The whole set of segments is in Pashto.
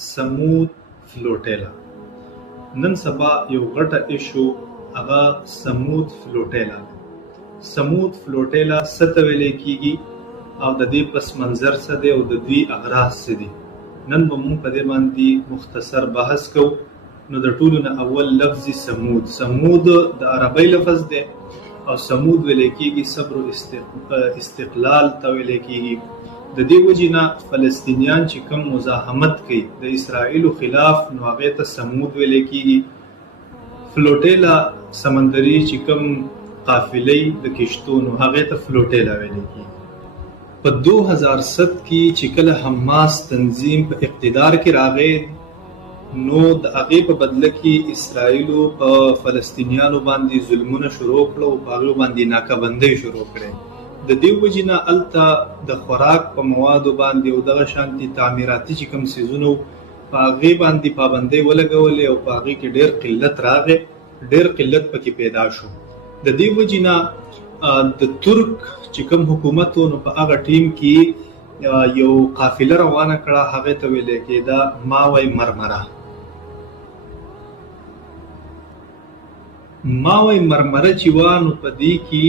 سمود فلوټیلا. نن سبا یو غټه ایشو هغه سمود فلوټیلا. سمود فلوټیلا څه ته ویل کیږي او د دې پس منظر څه دی او د دوی اغراض څه دي، نن به موږ په دې باندې مختصر بحث کوو. نو د ټولو نه اول لفظ سمود. سمود د عربی لفظ دی او سمود ویل کیږي صبر او استقلال ته ویل کیږي. د دې وجې نه فلسطینیان چې کوم مزاحمت کوي د اسرائیلو خلاف نو هغې ته سمود ویل کیږي. فلوټیلا سمندري چې کوم قافلې د کشتو نو هغې ته فلوټیلا ویل کیږي. په 2007 کې چې کله حماس تنظیم په اقتدار کې راغی نو د هغې په بدله کې اسرائیلو په فلسطینیانو باندې ظلمونه شروع کړه او په هغې باندې ناکهبندۍ شروع کړې. د دې وجې نه هلته د خوراک په موادو باندې او دغه شانتي تعمیراتي چې کوم څیزونه په هغې باندې پابندۍ ولګولې او په هغې کې ډېر قلت راغی، ډېر قلت پکې پیدا شو. د دې وجې نه د ترک چې کوم حکومت و نو په هغه ټیم کې یو قافله روانه کړه، هغې ته ویل کېده ماوی مرمره. ماوی مرمره چې وه نو په دې کې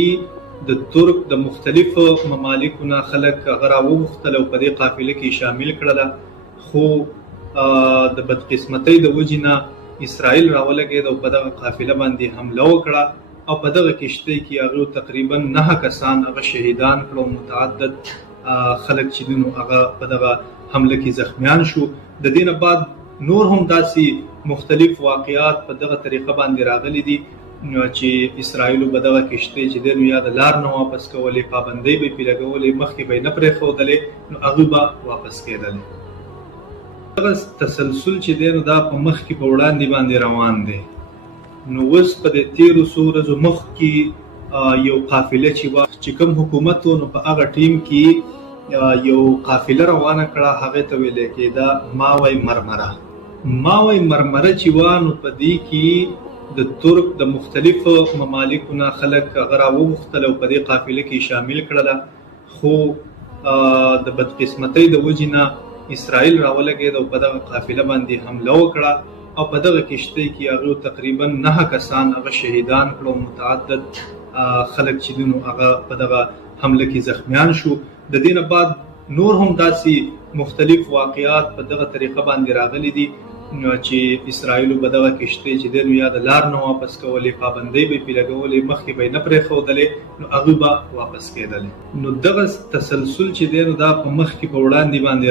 د ترک د مختلفو ممالکو نه خلک هغه راوغوښتل او په دې قافله کې شامل کړله، خو د بدقسمتۍ د وجې نه اسرائیل راولګېد او په دغه قافله باندې حمله وکړه او په دغه کشتۍ کې هغوی تقریبا 9 کسان هغه شهیدان کړه او متعدد خلک چې دي نو هغه په دغه حمله کې زخمیان شو. د دې نه بعد نور هم داسې مختلف واقعات په دغه طریقه باندې راغلي دي چې اسرائیلو به دغه کشتۍ چې دی نو یا د لار نه واپس کولې، پابندۍ به یې پرې لګولې، مخکې به یې نه پرېښودلې، نو هغوی به واپس کېدلې. دغه تسلسل چې دی نو دا په مخکې په وړاندې باندې روان دی. نو اوس په دې تېرو څو ورځو مخکې یو قافله چې کوم حکومت و نو په هغه ټیم کې یو قافله روانه کړه، هغې ته ویل کېده ماوی مرمره. ماوی مرمره چې وه نو په دې کې د ترک د مختلفو ممالکو نه خلک هغه راوغوښتل او په دې قافله کې شامل کړله، خو د بدقسمتۍ د وجې نه اسرائیل راولګېد او په دغه قافله باندې حمله وکړه او په دغه کشتۍ کې هغوی تقریبا 9 کسان هغه شهیدان کړه او متعدد خلک چې دي نو هغه په دغه حمله کې زخمیان شو. د دې نه بعد نور هم داسې مختلف واقعات په دغه طریقه باندې راغلي دي چې اسرائیلو به دغه کشتۍ چې دی نو یا د لار نه واپس کولې، پابندۍ به یې پرې لګولې، مخکې به یې نه پرېښودلې، نو هغوی به واپس کېدلې. نو دغه تسلسل چې دی نو دا په مخکې په وړاندې باندې